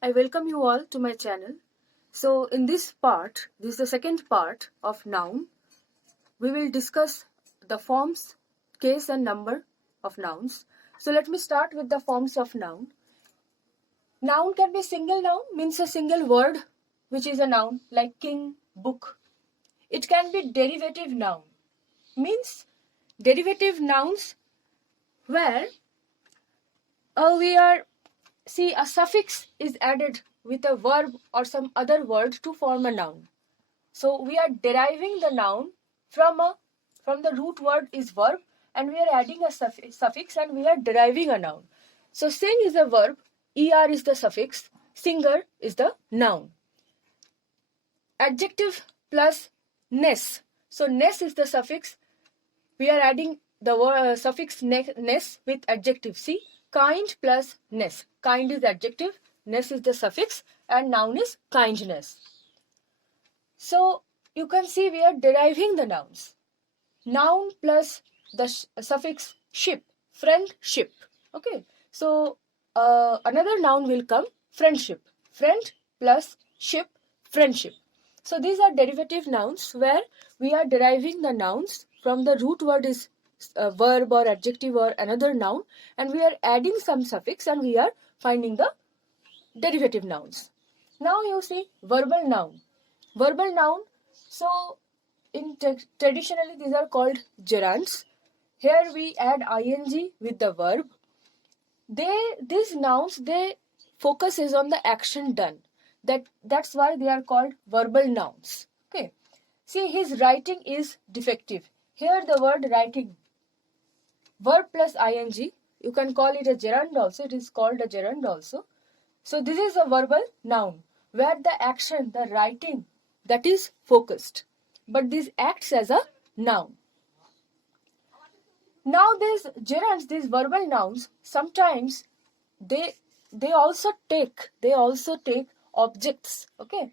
I welcome you all to my channel. So in this part, this is the second part of noun. We will discuss the forms, case and number of nouns. So let me start with the forms of noun. Noun can be single noun, means a single word which is a noun, like king, book. It can be derivative noun, means derivative nouns where a suffix is added with a verb or some other word to form a noun. So we are deriving the noun from the root word is verb, and we are adding a suffix and we are deriving a noun. So sing is a verb, er is the suffix, singer is the noun. Adjective plus ness. So ness is the suffix. We are adding the suffix ness with adjective. See, kind plus ness. Kind is adjective, ness is the suffix, and noun is kindness. So you can see we are deriving the nouns. Noun plus the suffix ship, friendship. Okay. So another noun will come, friendship. Friend plus ship, friendship. So these are derivative nouns where we are deriving the nouns from the root word is a verb or adjective or another noun, and we are adding some suffix and we are finding the derivative nouns. Now you see verbal noun. Verbal noun, so traditionally these are called gerunds. Here we add ing with the verb. These nouns, they focus is on the action done. That's why they are called verbal nouns. Okay. See, his writing is defective. Here the word writing, verb plus ing, you can call it a gerund also. It is called a gerund also. So this is a verbal noun where the action, the writing, that is focused. But this acts as a noun. Now these gerunds, these verbal nouns, sometimes they also take objects. Okay.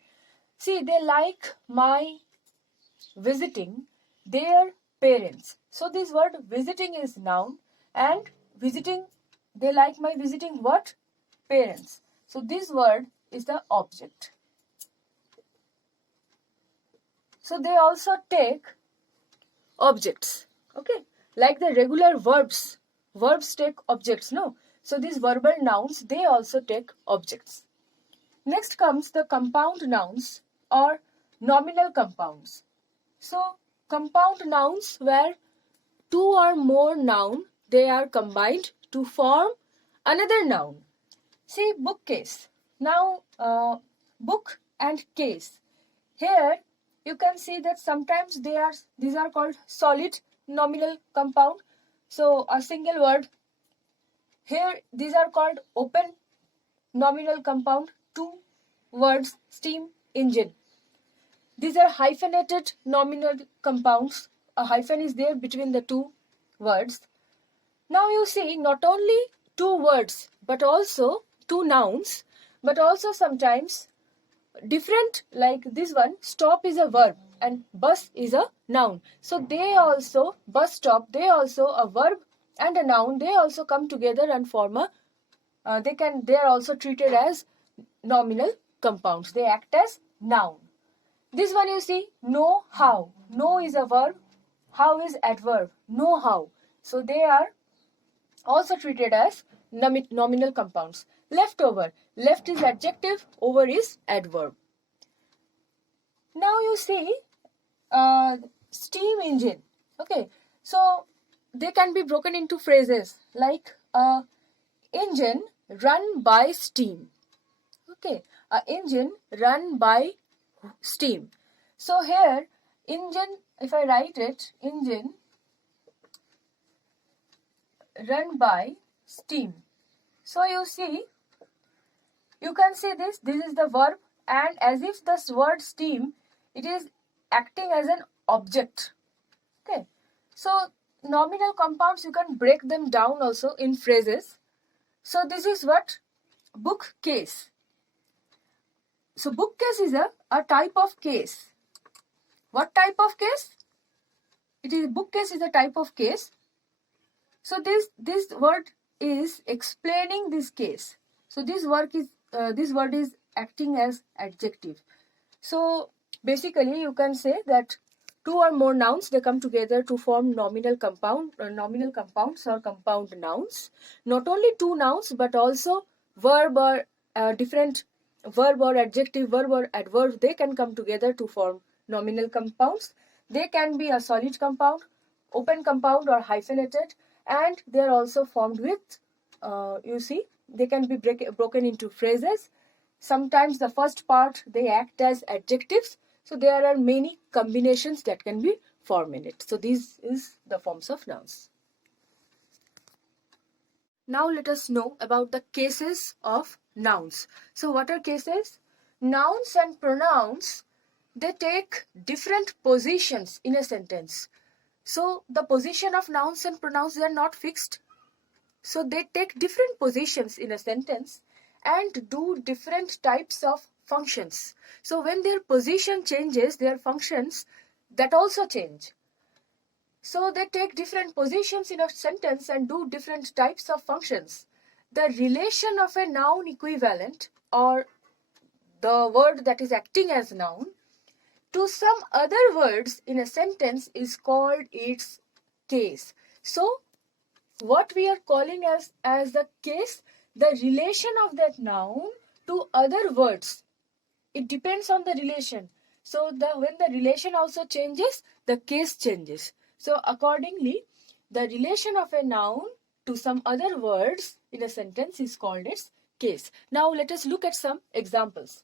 See, they like my visiting their parents. So this word visiting is noun, and visiting, they like my visiting what? Parents. So this word is the object. So they also take objects. Okay. Like the regular verbs. Verbs take objects, no? So these verbal nouns, they also take objects. Next comes the compound nouns or nominal compounds. So compound nouns where two or more noun, they are combined to form another noun. See, bookcase. Now, book and case. Here, you can see that sometimes these are called solid nominal compound. So, a single word. Here, these are called open nominal compound. Two words, steam engine. These are hyphenated nominal compounds. A hyphen is there between the two words. Now you see not only two words but also two nouns, but also sometimes different, like this one, stop is a verb and bus is a noun. So they also, bus stop, they also a verb and a noun, they also come together and form a, they are also treated as nominal compounds. They act as noun. This one you see, know how. Know is a verb, how is adverb, know how. So they are also treated as nominal compounds. Leftover. Left is adjective, over is adverb. Now you see steam engine. Okay, so they can be broken into phrases like engine run by steam. Okay, a engine run by steam. So here engine, if I write it, engine run by steam. So you see, you can see this is the verb, and as if this word steam, it is acting as an object. Okay, so nominal compounds, you can break them down also in phrases. So this is what? Bookcase. So bookcase is a type of case. What type of case? It is, bookcase is a type of case. So this word is explaining this case. So this this word is acting as adjective. So basically you can say that two or more nouns, they come together to form nominal compounds or compound nouns. Not only two nouns but also verb or different verb or adjective, verb or adverb, they can come together to form nominal compounds. They can be a solid compound, open compound or hyphenated, and they are also formed with you see, they can be broken into phrases. Sometimes the first part, they act as adjectives. So there are many combinations that can be formed in it. So this is the forms of nouns. Now let us know about the cases of nouns. So what are cases? Nouns and pronouns, they take different positions in a sentence. So the position of nouns and pronouns, they are not fixed. So they take different positions in a sentence and do different types of functions. So when their position changes, their functions that also change. So they take different positions in a sentence and do different types of functions. The relation of a noun equivalent, or the word that is acting as noun, to some other words in a sentence is called its case. So what we are calling as the case, the relation of that noun to other words. It depends on the relation. So when the relation also changes, the case changes. So accordingly, the relation of a noun to some other words in a sentence is called its case. Now let us look at some examples.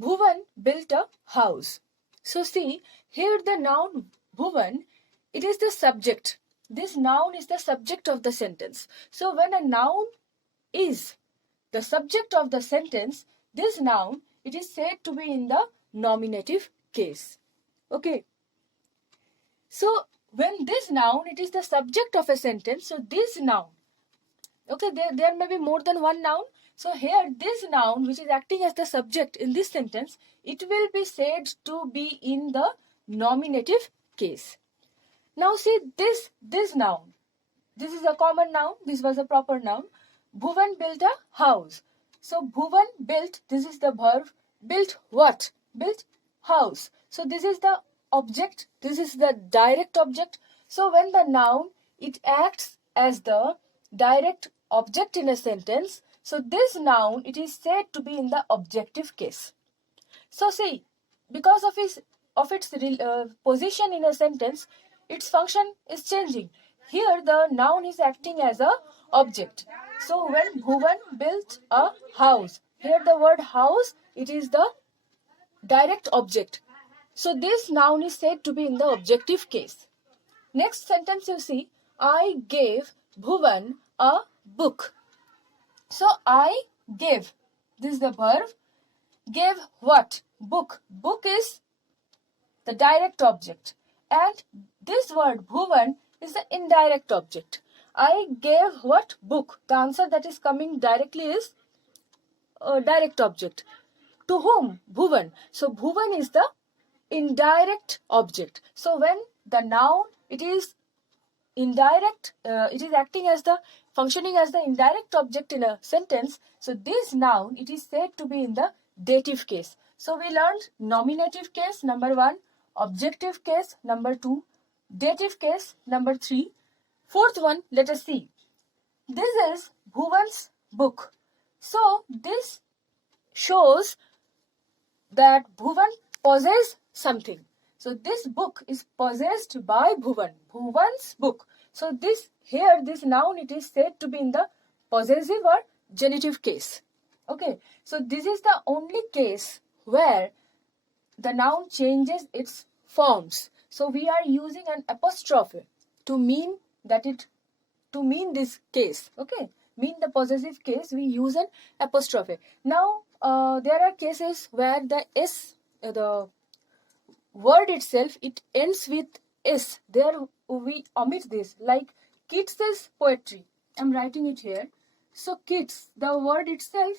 Bhuvan built a house. So see, here the noun Bhuvan, it is the subject. This noun is the subject of the sentence. So when a noun is the subject of the sentence, this noun, it is said to be in the nominative case. Okay. So when this noun, it is the subject of a sentence, so this noun, okay, there may be more than one noun. So here this noun, which is acting as the subject in this sentence, it will be said to be in the nominative case. Now see this noun. This is a common noun. This was a proper noun. Bhuvan built a house. So Bhuvan built, this is the verb. Built what? Built house. So this is the object. This is the direct object. So when the noun, it acts as the direct object in a sentence, so this noun, it is said to be in the objective case. So see, because of its position in a sentence, its function is changing. Here the noun is acting as a object. So when Bhuvan built a house, here the word house, it is the direct object. So this noun is said to be in the objective case. Next sentence you see, I gave Bhuvan a book. So I gave, this is the verb. Gave what? Book. Book is the direct object. And this word Bhuvan is the indirect object. I gave what? Book. The answer that is coming directly is a direct object. To whom? Bhuvan. So Bhuvan is the indirect object. So when the noun, it is indirect, it is acting as the, functioning as the indirect object in a sentence. So this noun, it is said to be in the dative case. So we learned nominative case, number 1, objective case, number 2, dative case, number 3. Fourth one, let us see. This is Bhuvan's book. So this shows that Bhuvan possesses something. So this book is possessed by Bhuvan. Bhuvan's book. So this noun, it is said to be in the possessive or genitive case. Okay. So this is the only case where the noun changes its forms. So we are using an apostrophe to mean this case. Okay. Mean the possessive case, we use an apostrophe. Now there are cases where the word itself, it ends with S. There we omit this, like kids' poetry. I'm writing it here. So kids, the word itself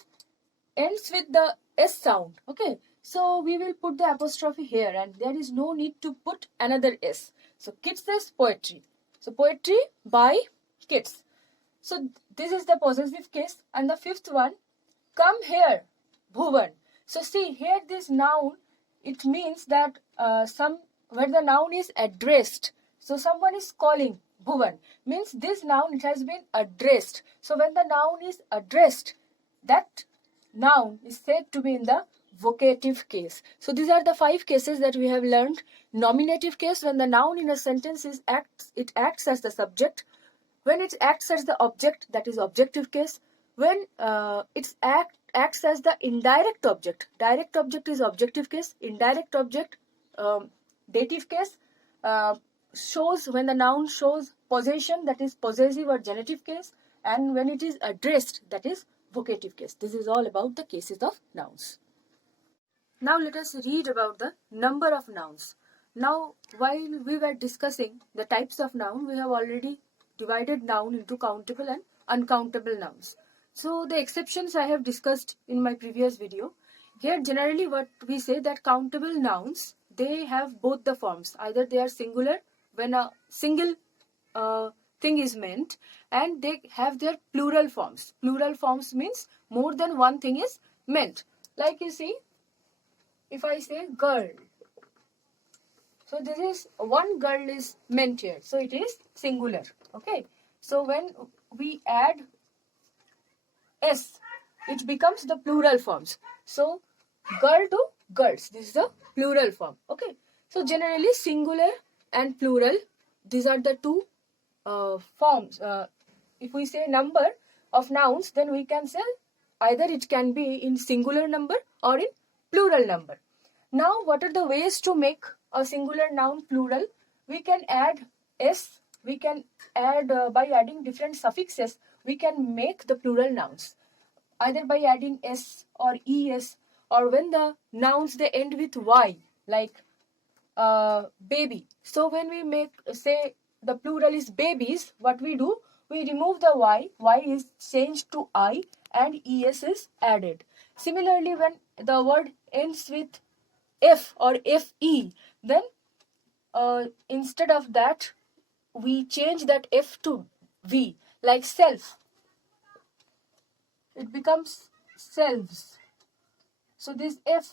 ends with the S sound. Okay. So we will put the apostrophe here and there is no need to put another S. So kids' poetry. So poetry by kids. So this is the possessive case. And the fifth one, come here. Bhuvan. So see here this noun, it means that where the noun is addressed. So someone is calling Bhuvan, means this noun, it has been addressed. So when the noun is addressed, that noun is said to be in the vocative case. So these are the 5 cases that we have learned. Nominative case, when the noun in a sentence it acts as the subject. When it acts as the object, that is objective case. When it acts as the indirect object, direct object is objective case. Indirect object, dative case, shows when the noun shows possession, that is possessive or genitive case. And when it is addressed, that is vocative case. This is all about the cases of nouns. Now let us read about the number of nouns. Now while we were discussing the types of noun, we have already divided noun into countable and uncountable nouns. So the exceptions I have discussed in my previous video. Here generally what we say that countable nouns, they have both the forms. Either they are singular when a single thing is meant, and they have their plural forms. Plural forms means more than one thing is meant. Like you see, if I say girl, so this is one girl is meant here. So it is singular. Okay. So when we add s, it becomes the plural forms. So girl to girls, this is the plural form. Okay. So generally singular and plural, these are the two forms. If we say number of nouns, then we can say either it can be in singular number or in plural number. Now what are the ways to make a singular noun plural? We can add s, we can add by adding different suffixes, we can make the plural nouns. Either by adding s or es, or when the nouns they end with y, like baby. So when we make, say the plural is babies, what we do? We remove the y is changed to I, and es is added. Similarly, when the word ends with f or fe, then instead of that we change that f to v, like self, it becomes selves. So this f,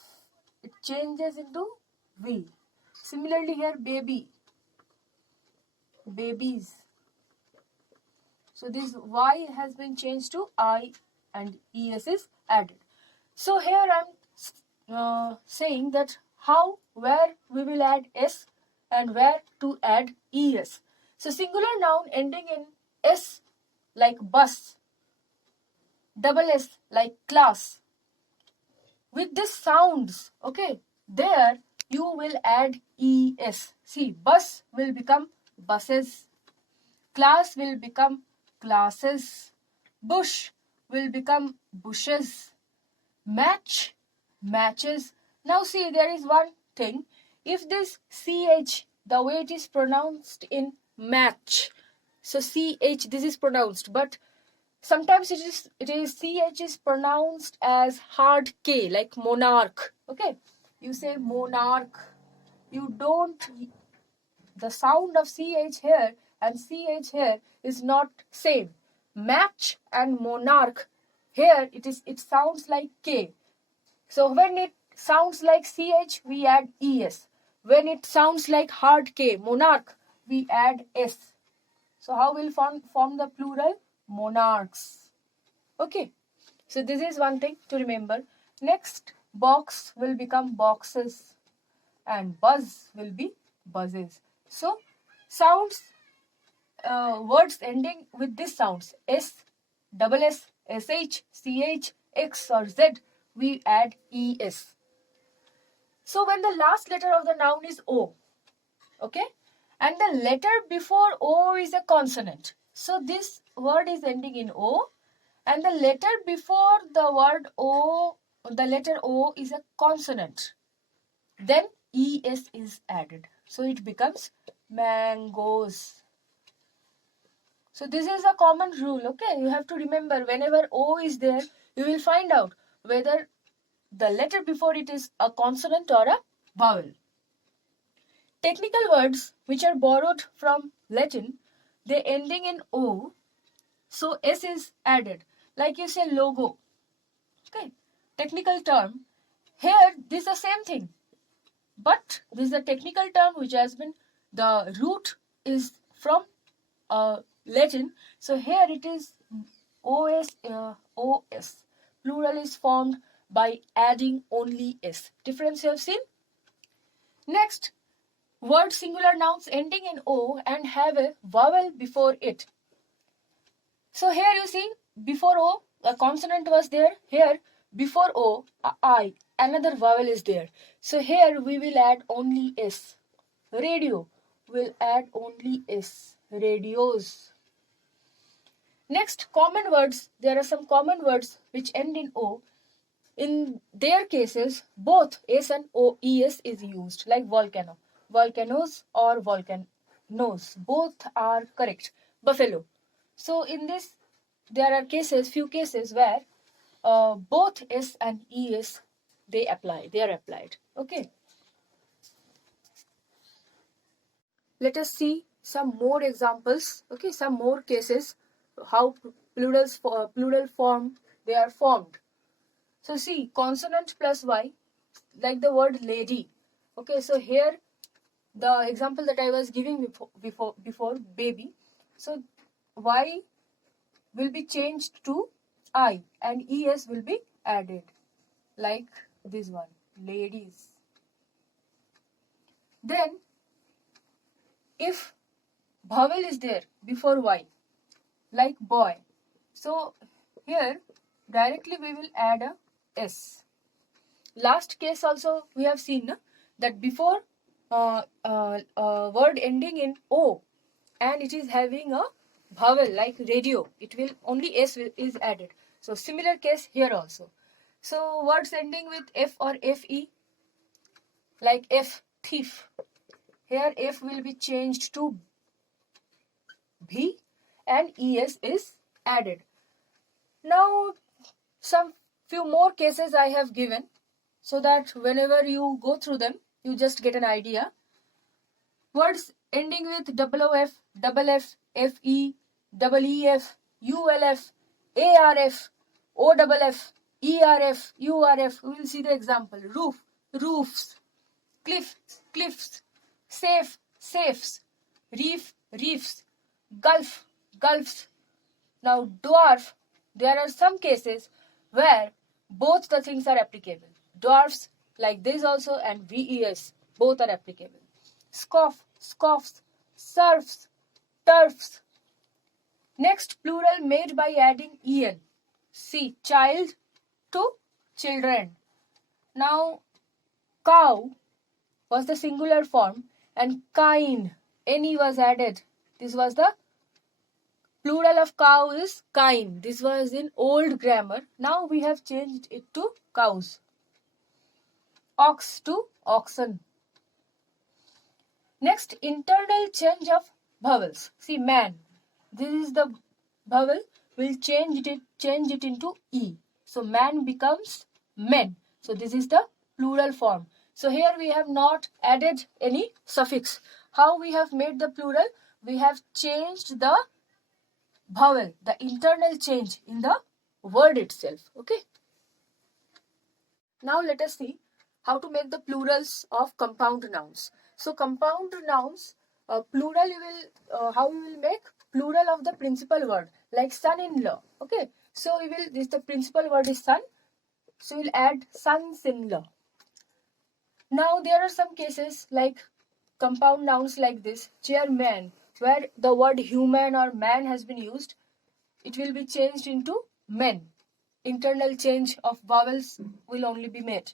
it changes into v. Similarly here baby, babies. So this y has been changed to I, and es is added. So here I'm saying that how, where we will add s and where to add es. So singular noun ending in s, like bus, double s like class. With this sounds, okay, there you will add es. See, bus will become buses, class will become classes, bush will become bushes, match, matches. Now see, there is one thing. If this ch, the way it is pronounced in match, so ch, this is pronounced, but sometimes it is ch is pronounced as hard k, like monarch. Okay, you say monarch, you don't, the sound of ch here and ch here is not same. Match and monarch, here it sounds like k. So when it sounds like ch, we add es. When it sounds like hard k, monarch, we add s. So how will form the plural? Monarchs. Okay. So this is one thing to remember. Next, box will become boxes, and buzz will be buzzes. So sounds, words ending with these sounds, s, double s, sh, ch, x or z, we add es. So when the last letter of the noun is o, okay, and the letter before o is a consonant, so this word is ending in o, and the letter before the word o, the letter o is a consonant, then es is added. So it becomes mangoes. So this is a common rule, okay? You have to remember, whenever o is there, you will find out whether the letter before it is a consonant or a vowel. Technical words which are borrowed from Latin, they ending in o, so s is added. Like you say logo, okay? technical term. Here, this is the same thing. But this is a technical term which has been, the root is from Latin. So here it is os. Plural is formed by adding only s. Difference you have seen? Next, word singular nouns ending in o and have a vowel before it. So here you see, before o, a consonant was there. Here, before o, I, another vowel is there. So here we will add only s. Radio will add only s. Radios. Next, common words. There are some common words which end in o. In their cases, both s and es is used, like volcano. Volcanoes or volcanoes. Both are correct. Buffalo. So in this, there are few cases where both s and es they are applied. Okay. Let us see some more examples. Okay, some more cases how plural form they are formed. So see, consonant plus y, like the word lady. Okay, so here the example that I was giving before baby. So y will be changed to I and es will be added, like this one, ladies. Then if vowel is there before y, like boy, so here directly we will add a s. Last case also we have seen that before word ending in o and it is having a vowel like radio, it will only s is added. So similar case here also. So words ending with f or fe, like f, thief. Here f will be changed to b and es is added. Now some few more cases I have given so that whenever you go through them, you just get an idea. Words ending with OOF, double F, FE, double EF, ULF, ARF, OFF, ERF, URF. We will see the example. Roof, roofs, cliffs, safe, safes, reef, reefs, gulf, gulfs. Now dwarf, there are some cases where both the things are applicable. Dwarfs like this also and VES, both are applicable. Scoff, scoffs, surfs, turfs. Next, plural made by adding en. See, child to children. Now, cow was the singular form and kine, ne was added. This was the plural of cow is kine. This was in old grammar. Now we have changed it to cows. Ox to oxen. Next, internal change of vowels. See, man. This is the vowel. We'll change it into e. So man becomes men. So this is the plural form. So here we have not added any suffix. How we have made the plural? We have changed the vowel, the internal change in the word itself. Okay. Now let us see how to make the plurals of compound nouns. So compound nouns, plural you will, how you will make plural of the principal word, like son-in-law. Okay. So we will, the principal word is son. So we'll add sons-in-law. Now there are some cases like compound nouns like this, chairman, where the word human or man has been used. It will be changed into men. Internal change of vowels will only be made.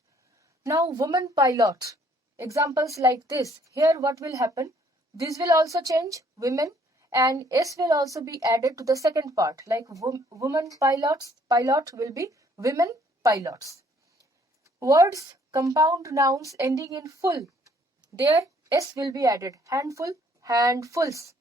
Now woman pilot. Examples like this. Here what will happen? This will also change, women, and s will also be added to the second part. Like woman pilots, pilot will be women pilots. Words, compound nouns ending in full. There s will be added. Handful, handfuls.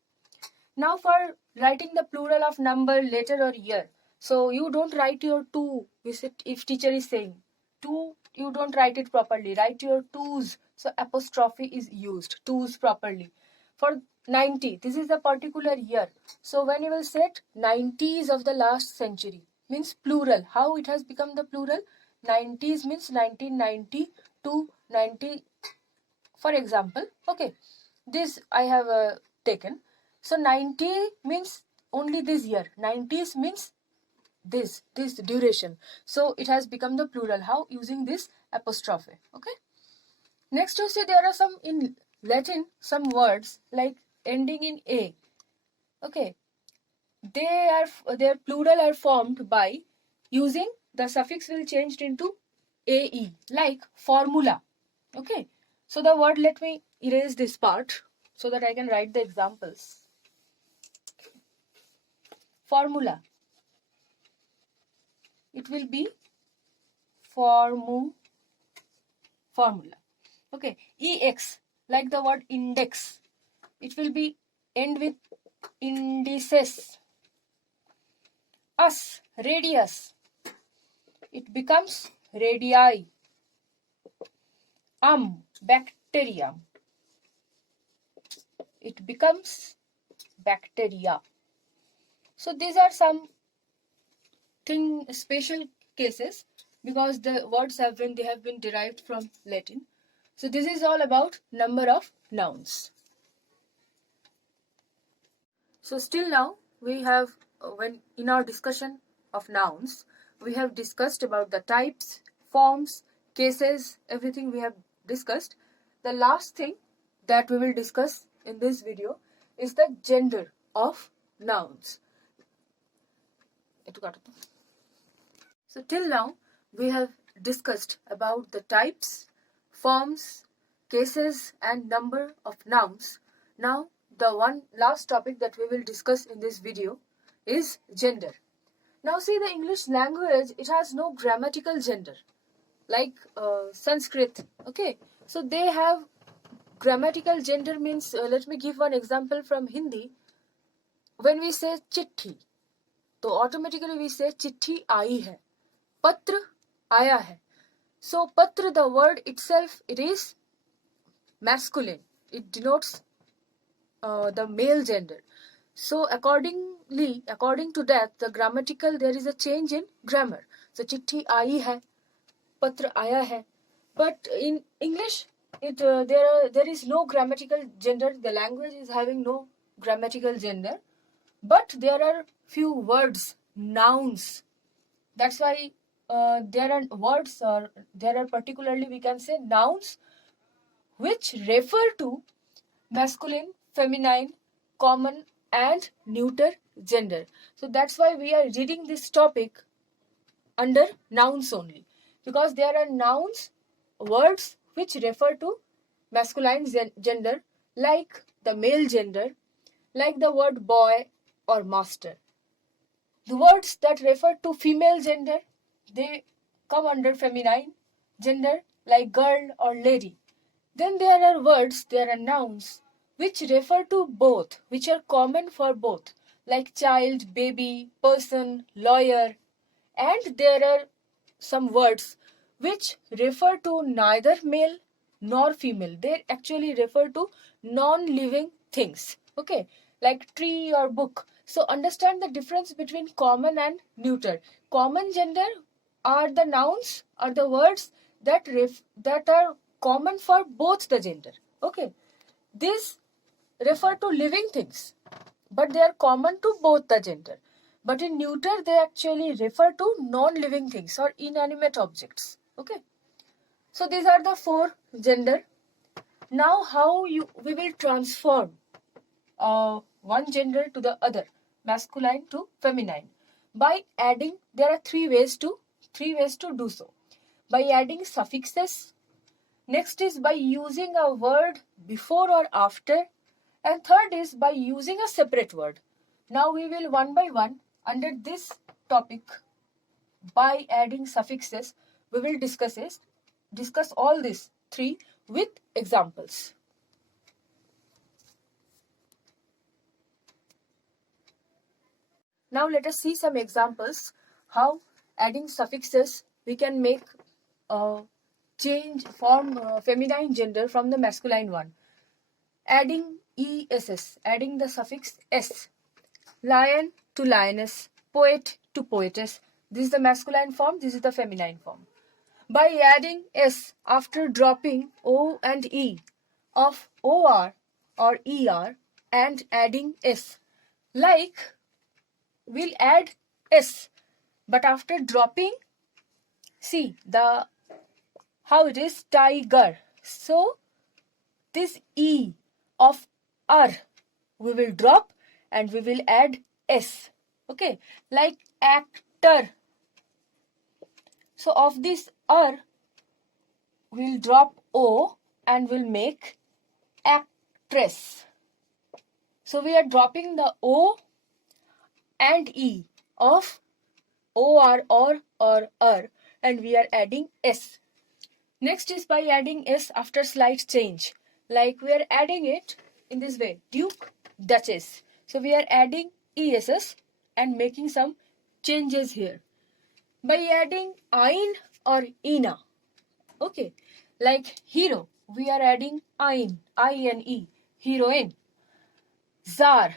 Now for writing the plural of number, letter or year. So you don't write your two. If teacher is saying two, you don't write it properly. Write your twos. So apostrophe is used. Twos properly. For 90, this is a particular year. So when you will say 90s of the last century, means plural. How it has become the plural? 90s means 1990 to 90, for example. Okay, this I have taken. So 90 means only this year, 90s means this duration, so it has become the plural. How? Using this apostrophe. Okay, next you see there are some in Latin, some words like ending in a. Okay, their plural are formed by using the suffix will changed into ae, like formula. Okay, so the word, let me erase this part so that I can write the examples. Formula, it will be formula. Okay, ex, like the word index, it will be end with indices. Us, radius, it becomes radii. Bacteria, it becomes bacteria. So these are some special cases because the words have been derived from Latin. So this is all about number of nouns. So still now we have, when in our discussion of nouns, we have discussed about the types, forms, cases, everything we have discussed. The last thing that we will discuss in this video is the gender of nouns. So till now we have discussed about the types, forms, cases and number of nouns. Now the one last topic that we will discuss in this video is gender. Now see, the English language, it has no grammatical gender like Sanskrit. Okay, so they have grammatical gender means, let me give one example from Hindi. When we say चिट्ठी, तो automatically we say चिट्ठी आई है, पत्र आया है. So patra, the word itself, it is masculine, it denotes the male gender. So according to that, the grammatical, there is a change in grammar. So चिट्ठी आई है, पत्र आया है. But in English, there is no grammatical gender. The language is having no grammatical gender, but there are few words, nouns. That's why there are words, or there are particularly we can say nouns, which refer to masculine, feminine, common and neuter gender. So that's why we are reading this topic under nouns only, because there are nouns, words which refer to masculine gender, like the male gender, like the word boy or master. The words that refer to female gender, they come under feminine gender, like girl or lady. Then there are words, there are nouns which refer to both, which are common for both, like child, baby, person, lawyer. And there are some words which refer to neither male nor female. They actually refer to non-living things. Okay, like tree or book. So understand the difference between common and neuter. Common gender are the nouns, are the words that are common for both the gender. Okay, these refer to living things, but they are common to both the gender. But in neuter, they actually refer to non-living things or inanimate objects. Okay, so these are the four gender. Now how we will transform one gender to the other, masculine to feminine, by adding. There are three ways to do so. By adding suffixes. Next is by using a word before or after, and third is by using a separate word. Now we will one by one under this topic, by adding suffixes, we will discuss all these three with examples. Now let us see some examples how adding suffixes we can make change form feminine gender from the masculine one. Adding ess, adding the suffix s. Lion to lioness, poet to poetess. This is the masculine form, this is the feminine form. by adding s after dropping o and e of or or er and adding s. Like, we'll add s, but after dropping, see the how it is tiger. So this e of r we will drop and we will add s. Okay, like actor. So of this r we'll drop o and we'll make actress. So we are dropping the o and e of or and we are adding s. Next is by adding s after slight change. Like, we are adding it in this way: Duke, Duchess. So we are adding ess and making some changes here. By adding ein or ina. Okay. Like hero, we are adding ein, I-N-E, heroine. Tsar,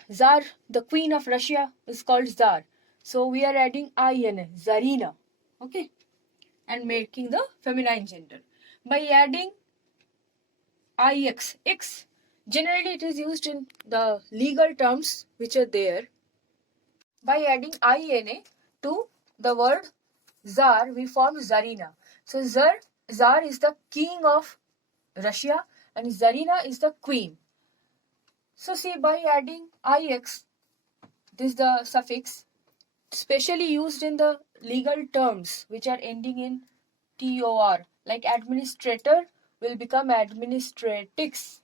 the queen of Russia is called Tsar. So we are adding I-N, Tsarina. Okay. And making the feminine gender. By adding ix, generally it is used in the legal terms which are there. By adding ina to the word Tsar, we form Tsarina. So Tsar is the king of Russia and Tsarina is the queen. So see, by adding ix, this is the suffix, specially used in the legal terms which are ending in tor, like administrator will become administratix.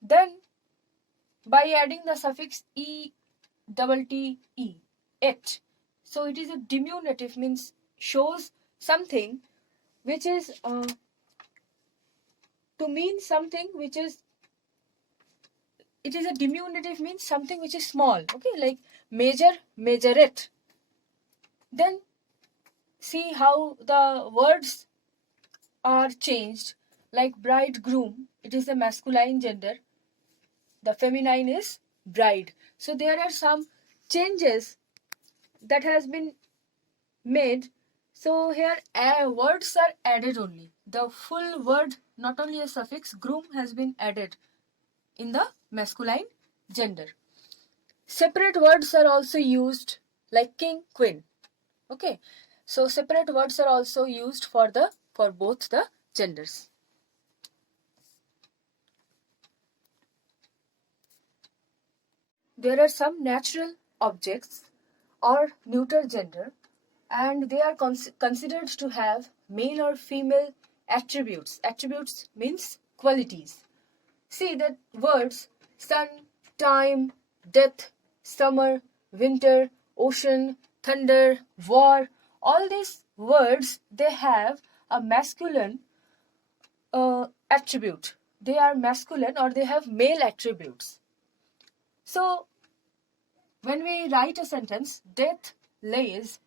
Then by adding the suffix et, so it is a diminutive, means shows something which is to mean something which is, it is a diminutive, means something which is small. Okay, like major, majorette. Then see how the words are changed. Like bridegroom, it is the masculine gender, the feminine is bride. So there are some changes that has been made. So here words are added only. The full word, not only a suffix, groom, has been added in the masculine gender. Separate words are also used, like king, queen. Okay, so separate words are also used for both the genders. There are some natural objects or neuter gender, and they are considered to have male or female attributes. Attributes means qualities. See that words sun, time, death, summer, winter, ocean, thunder, war, all these words, they have a masculine attribute. They are masculine or they have male attributes. So when we write a sentence, death lays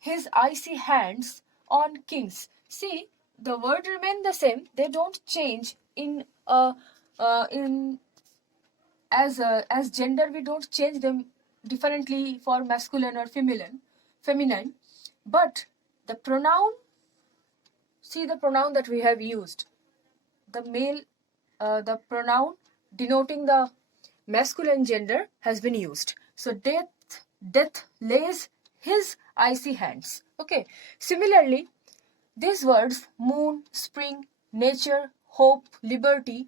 his icy hands on kings. See, the word remain the same. They don't change as gender. We don't change them differently for masculine or feminine. But the pronoun, see the pronoun that we have used. The male, the pronoun denoting the masculine gender has been used. So death lays his icy hands. Okay. Similarly, these words moon, spring, nature, hope, liberty,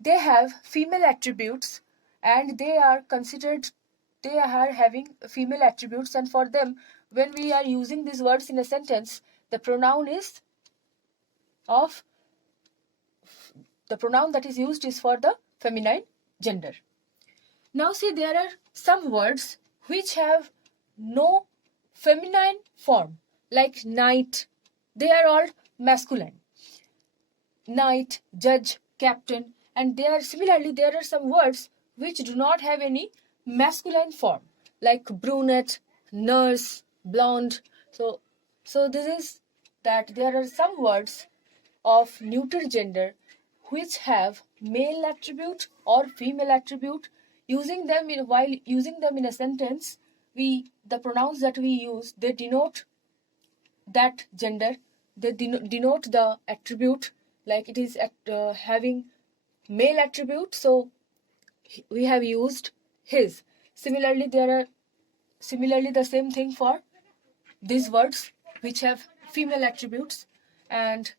they have female attributes and they are having female attributes, and for them, when we are using these words in a sentence, the pronoun that is used is for the feminine gender. Now see, there are some words which have no feminine form, like knight. They are all masculine. Knight, judge, captain, and there are some words which do not have any masculine form, like brunette, nurse, blonde. So this is that there are some words of neuter gender which have male attribute or female attribute. While using them in a sentence, the pronouns that we use, they denote that gender they denote the attribute, like it is having male attribute, so we have used his. Similarly, the same thing for these words which have female attributes, and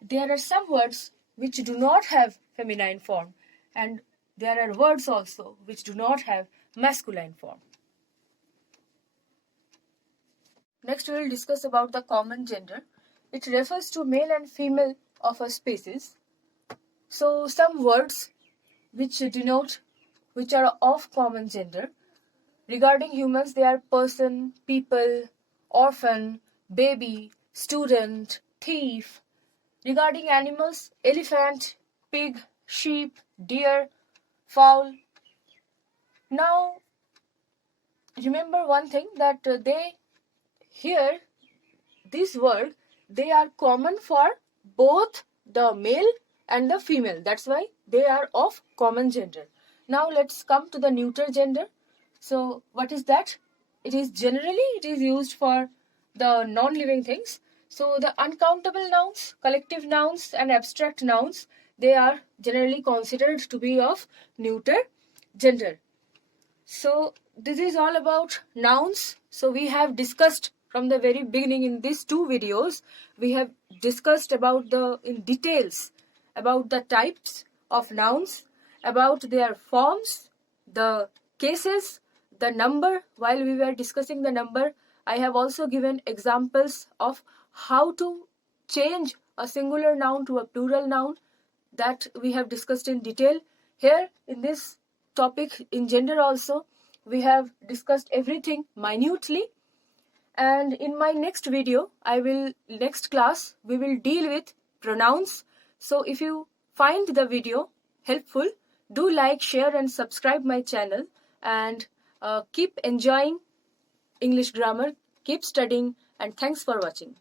there are some words which do not have feminine form, and there are words also which do not have masculine form. Next, we will discuss about the common gender. It refers to male and female of a species. So, some words which are of common gender. Regarding humans, they are person, people, orphan, baby, student, thief. Regarding animals, elephant, pig, sheep, deer, fowl. Now, remember one thing, that this word, they are common for both the male and the female. That's why they are of common gender. Now let's come to the neuter gender. So what is that? It is used for the non-living things. So the uncountable nouns, collective nouns and abstract nouns, they are generally considered to be of neuter gender. So this is all about nouns. So we have discussed from the very beginning in these two videos, we have discussed in details about the types of nouns, about their forms, the cases, the number. While we were discussing the number, I have also given examples of how to change a singular noun to a plural noun, that we have discussed in detail. Here in this topic in gender also, we have discussed everything minutely. And in my next class, we will deal with pronouns. So if you find the video helpful, do like, share and subscribe my channel, and keep enjoying English grammar, keep studying, and thanks for watching.